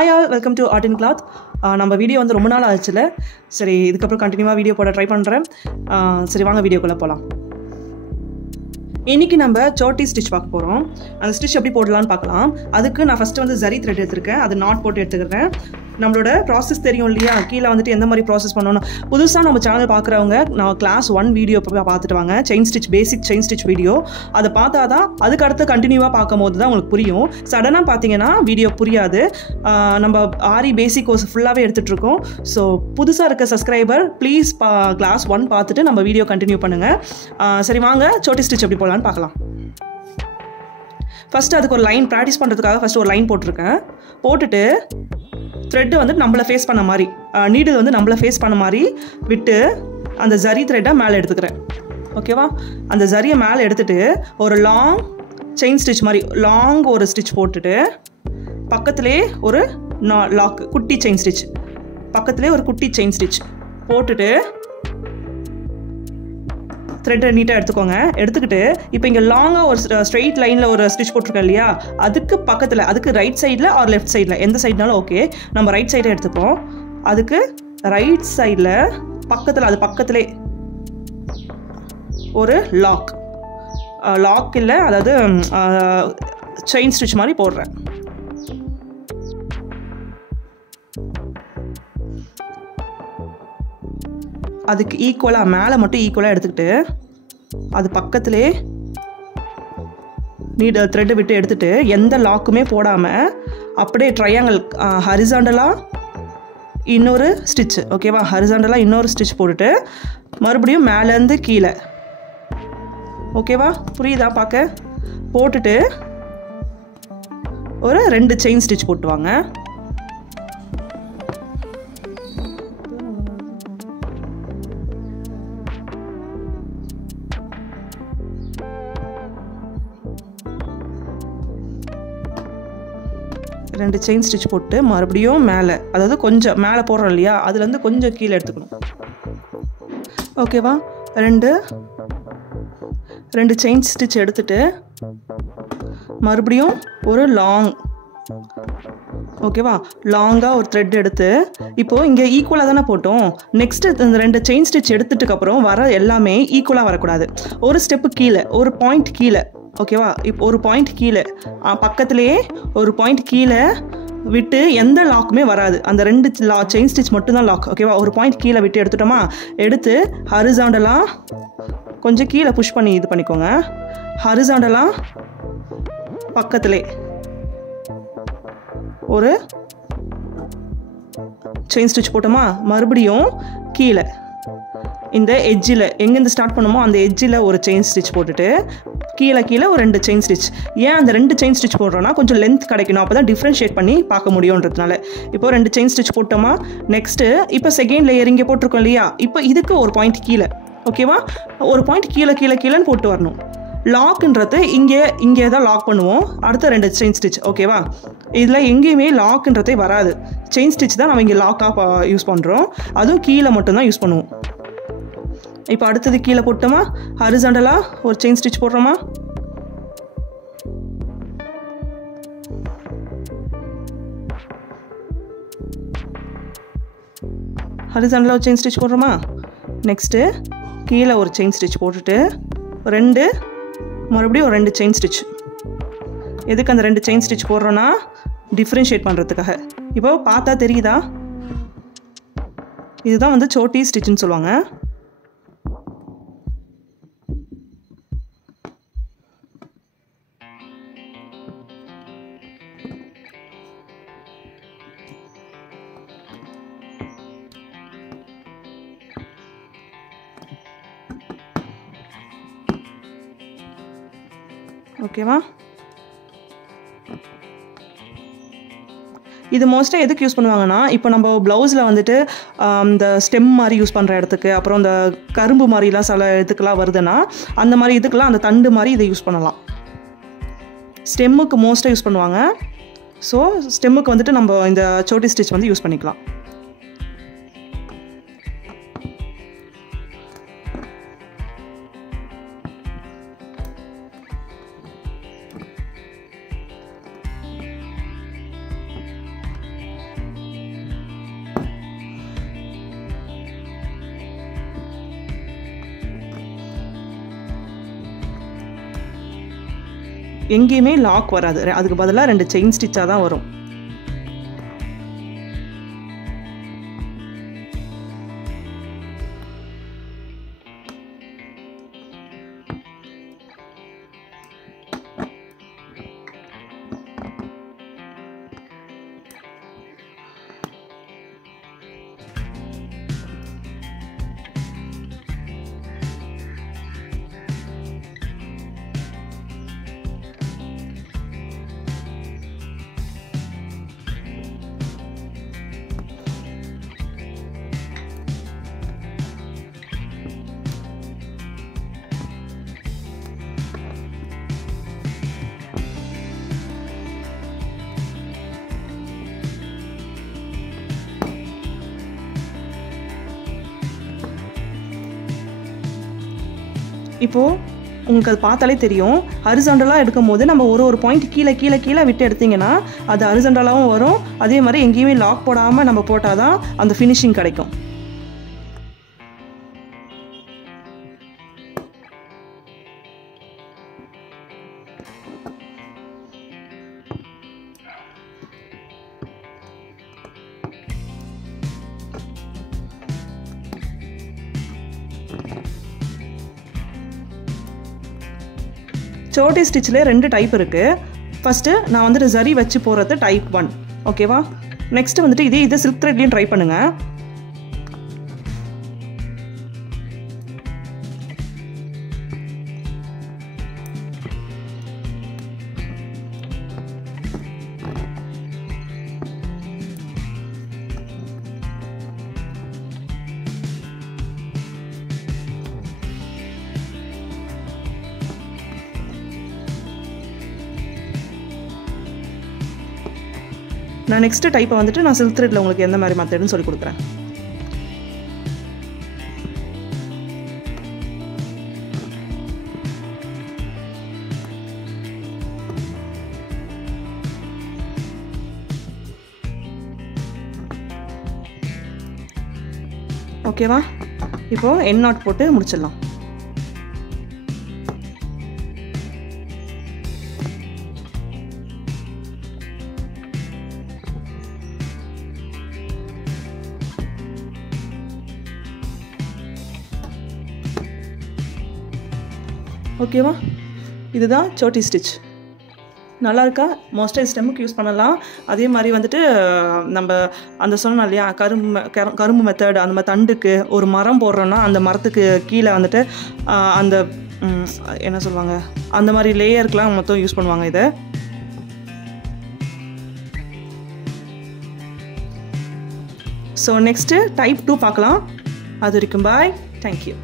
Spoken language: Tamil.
Hi all, welcome to Art in Cloth. நம்ம வீடியோ வந்து ரொம்ப நாள் ஆச்சுல. சரி இதுக்கப்புறம் கண்டினியூவாக வீடியோ போட ட்ரை பண்ணுறேன். சரி வாங்க வீடியோக்குள்ளே போகலாம். இன்றைக்கி நம்ம சோட்டி ஸ்டிச் பார்க்க போகிறோம். அந்த ஸ்டிச் எப்படி போடலான்னு பார்க்கலாம். அதுக்கு நான் ஃபஸ்ட்டு வந்து ஜரி த்ரெட் எடுத்துருக்கேன். அது நாட் போட்டு எடுத்துக்கிறேன். நம்மளோட ப்ராசஸ் தெரியும் இல்லையா, கீழே வந்துட்டு எந்த மாதிரி ப்ராசஸ் பண்ணணும். புதுசாக நம்ம சேனல் பார்க்குறவங்க நான் கிளாஸ் 1 வீடியோ பார்த்துட்டு வாங்க, chain stitch basic chain stitch video. அதை பார்த்தா தான் அதுக்கு அடுத்து கண்டினியூவாக பார்க்கும் போது தான் உங்களுக்கு புரியும். சடனாக பார்த்தீங்கன்னா வீடியோ புரியாது. நம்ம ஆரி பேசிக் கோர்ஸ் ஃபுல்லாகவே எடுத்துகிட்ருக்கோம். ஸோ புதுசாக இருக்க சப்ஸ்கிரைபர் ப்ளீஸ் கிளாஸ் 1 பார்த்துட்டு நம்ம வீடியோ கண்டினியூ பண்ணுங்கள். சரி வாங்க சோட்டி ஸ்டிச் எப்படி போடலான்னு பார்க்கலாம். ஃபஸ்ட்டு அதுக்கு ஒரு லைன் ப்ராக்டிஸ் பண்ணுறதுக்காக ஃபஸ்ட்டு ஒரு லைன் போட்டிருக்கேன். போட்டுட்டு த்ரெட்டு வந்து நம்மளை ஃபேஸ் பண்ண மாதிரி, நீடில் வந்து நம்மளை ஃபேஸ் பண்ண மாதிரி விட்டு அந்த ஜரி த்ரெட்டை மேலே எடுத்துக்கிறேன். ஓகேவா? அந்த ஜரியை மேலே எடுத்துகிட்டு ஒரு லாங் செயின் ஸ்டிச் மாதிரி லாங் ஒரு ஸ்டிச் போட்டுட்டு பக்கத்துலேயே ஒரு லாக் குட்டி செயின் ஸ்டிச், பக்கத்துலேயே ஒரு குட்டி செயின் ஸ்டிச் போட்டுட்டு த்ரெட்டை நீட்டாக எடுத்துக்கோங்க. எடுத்துக்கிட்டு இப்போ இங்கே லாங்காக ஒரு ஸ்ட்ரெயிட் லைனில் ஒரு ஸ்டிச் போட்டிருக்கேன் இல்லையா, அதுக்கு பக்கத்தில், அதுக்கு ரைட் சைடில் ஆர் லெஃப்ட் சைடில் எந்த சைட்னாலும் ஓகே, நம்ம ரைட் சைடை எடுத்துப்போம். அதுக்கு ரைட் சைடில் பக்கத்தில், அது பக்கத்திலே ஒரு லாக் இல்லை, அதாவது செயின் ஸ்டிச் மாதிரி போடுறேன். அதுக்கு ஈக்குவலாக மேலே மட்டும் ஈக்குவலாக எடுத்துக்கிட்டு அது பக்கத்திலே நீடல் த்ரெட்டு விட்டு எடுத்துகிட்டு எந்த லாக்குமே போடாமல் அப்படியே ட்ரையாங்கிள் ஹரிசாண்டலாக இன்னொரு ஸ்டிச்சு. ஓகேவா? ஹரிசாண்டலாக இன்னொரு ஸ்டிச் போட்டுட்டு மறுபடியும் மேலேருந்து கீழே. ஓகேவா? புரியுதா பார்க்க? போட்டுட்டு ஒரு 2 செயின் ஸ்டிச் போட்டுவாங்க. ரெண்டு செயின் ஸ்டிச் போட்டு மறுபடியும் மேலே, அதாவது கொஞ்சம் மேலே போடுறோம் இல்லையா, அதுலேருந்து கொஞ்சம் கீழே எடுத்துக்கணும். ஓகேவா? ரெண்டு செயின் ஸ்டிச் எடுத்துட்டு மறுபடியும் ஒரு லாங், ஓகேவா, லாங்காக ஒரு த்ரெட் எடுத்து, இப்போது இங்கே ஈக்குவலாக தானே போட்டோம். நெக்ஸ்ட்டு இந்த 2 செயின் ஸ்டிச் எடுத்துட்டுக்கப்புறம் வர எல்லாமே ஈக்குவலாக வரக்கூடாது. ஒரு ஸ்டெப்பு கீழே, ஒரு பாயிண்ட் கீழே. ஓகேவா? இப்போ ஒரு பாயிண்ட் கீழே, பக்கத்துலேயே ஒரு பாயிண்ட் கீழே விட்டு எந்த லாக்குமே வராது. அந்த 2 செயின் ஸ்டிச் மட்டும்தான் லாக். ஓகேவா? ஒரு பாயிண்ட் கீழே விட்டு எடுத்துட்டோமா, எடுத்து ஹரிசாண்டலாக கொஞ்சம் கீழே புஷ் பண்ணி இது பண்ணிக்கோங்க. ஹரிசாண்டலாக பக்கத்துலே ஒரு செயின் ஸ்டிச் போட்டோமா, மறுபடியும் கீழே இந்த எட்ஜில் எங்கேருந்து ஸ்டார்ட் பண்ணுமோ அந்த எட்ஜில் ஒரு செயின் ஸ்டிச் போட்டுட்டு கீழே ஒரு 2 செயின் ஸ்டிச். ஏன் அந்த 2 செயின் ஸ்டிச் போடுறோன்னா கொஞ்சம் லென்த் கிடைக்கணும், அப்போ தான் டிஃப்ரென்ஷியேட் பண்ணி பார்க்க முடியுன்றதுனால. இப்போ 2 செயின் ஸ்டிச் போட்டோமா, நெக்ஸ்ட்டு இப்போ செகண்ட் லேயர் இங்கே போட்டிருக்கோம் இல்லையா, இப்போ இதுக்கு ஒரு பாயிண்ட் கீழே. ஓகேவா? ஒரு பாயிண்ட் கீழேன்னு போட்டு வரணும். லாக்குன்றது இங்கே தான் லாக் பண்ணுவோம். அடுத்த 2 செயின் ஸ்டிச். ஓகேவா? இதில் எங்கேயுமே லாக்குன்றதே வராது. செயின் ஸ்டிச் தான் நம்ம இங்கே லாக்காக யூஸ் பண்ணுறோம். அதுவும் கீழே மட்டும்தான் யூஸ் பண்ணுவோம். இப்போ அடுத்தது கீழே போட்டோமா, ஹரிசாண்டலாக ஒரு செயின் ஸ்டிச் போடுறோமா, ஹரிசாண்டலாக ஒரு செயின் ஸ்டிச் போடுறோமா, நெக்ஸ்ட்டு கீழே ஒரு செயின் ஸ்டிச் போட்டுட்டு மறுபடியும் ஒரு 2 செயின் ஸ்டிச். எதுக்கு அந்த 2 செயின் ஸ்டிச் போடுறோன்னா டிஃப்ரென்ஷியேட் பண்ணுறதுக்காக. இப்போ பார்த்தா தெரியுதா, இதுதான் வந்து சோட்டி ஸ்டிச்சுன்னு சொல்லுவாங்க. ஓகேவா? இது மோஸ்ட்டாக எதுக்கு யூஸ் பண்ணுவாங்கன்னா, இப்போ நம்ம ப்ளவுஸில் வந்துட்டு இந்த ஸ்டெம் மாதிரி யூஸ் பண்ணுற இடத்துக்கு, அப்புறம் இந்த கரும்பு மாதிரிலாம் சில இதுக்கெலாம் வருதுன்னா அந்த மாதிரி இதுக்கெலாம் அந்த தண்டு மாதிரி இதை யூஸ் பண்ணலாம். ஸ்டெம்முக்கு மோஸ்ட்டாக யூஸ் பண்ணுவாங்க. ஸோ ஸ்டெம்முக்கு வந்துட்டு நம்ம இந்த சோட்டி ஸ்டிச் வந்து யூஸ் பண்ணிக்கலாம். எங்கேயுமே லாக் வராது, அதுக்கு பதிலாக 2 செயின் ஸ்டிச்சாக தான் வரும். இப்போது உங்களுக்கு அது பார்த்தாலே தெரியும், ஹரிசாண்டலாக எடுக்கும் போது நம்ம ஒரு பாயிண்ட் கீழே கீழே கீழே விட்டு எடுத்திங்கன்னா அது ஹரிசாண்டலாகவும் வரும். அதே மாதிரி எங்கேயுமே லாக் போடாமல் நம்ம போட்டால் தான் அந்த ஃபினிஷிங் கிடைக்கும். சோட்டி ஸ்டிச்சில் 2 டைப் இருக்குது. ஃபஸ்ட்டு நான் வந்துட்டு ஜரி வச்சு போகிறது டைப் 1, ஓகேவா? நெக்ஸ்ட்டு வந்துட்டு இதே சில்க் த்ரெட்லேயும் ட்ரை பண்ணுங்கள். நான் நெக்ஸ்ட் டைப்பை வந்துட்டு நான் சில்க் த்ரெட்ல உங்களுக்கு எந்த மாதிரி மெத்தட்னு சொல்லி கொடுக்குறேன். ஓகேவா? இப்போ எண்ட் நாட் போட்டு முடிச்சிடலாம். ஓகேவா? இதுதான் சோட்டி ஸ்டிச். நல்லா இருக்கா? மோஸ்ட்டாக ஸ்டெம்முக்கு யூஸ் பண்ணலாம். அதே மாதிரி வந்துட்டு நம்ம அந்த சொன்னோம் இல்லையா, கரும்பு மெத்தட், அந்த மாதிரி தண்டுக்கு ஒரு மரம் போடுறோன்னா அந்த மரத்துக்கு கீழே வந்துட்டு அந்த என்ன சொல்லுவாங்க, அந்த மாதிரி லேயருக்கெலாம் மொத்தம் யூஸ் பண்ணுவாங்க இதை. ஸோ நெக்ஸ்ட்டு டைப் 2 பார்க்கலாம். அது வரைக்கும் பாய், தேங்க்யூ.